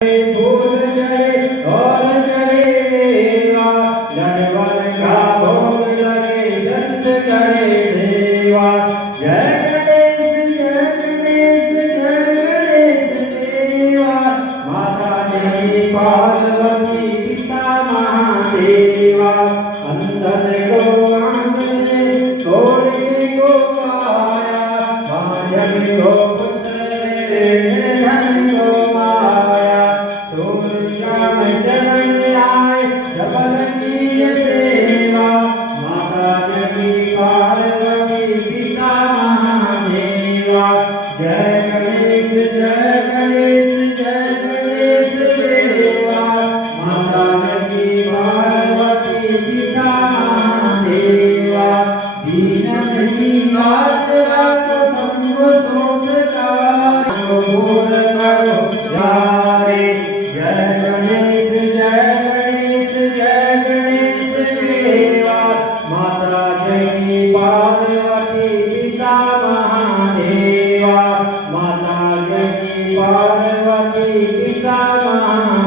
फूल चढ़े और चढ़ेगा, लड़वन का भोग लगे दंत करे देवा। जय गणेश जय गणेश जय गणेश देवा, माता देवी पार्वती पिता महादेवा। अंधन को आंख दे कोढ़े को काया, भाजन को पुत्र दे धन को माया। श्याम चरण आए जबल की सेवा, माता देवी पार्वती पिता महादेवा। जय गणेश जय गणेश जय गणेश देवा, माता देवी पार्वती पिता महादेवा। दीनन की बात राखो संग सोच का बोल करो जारे। जय गणेश जय गणेश देवा, माता देवी पार्वती पिता महादेवा। माता देवी पार्वती पिता महादेवा।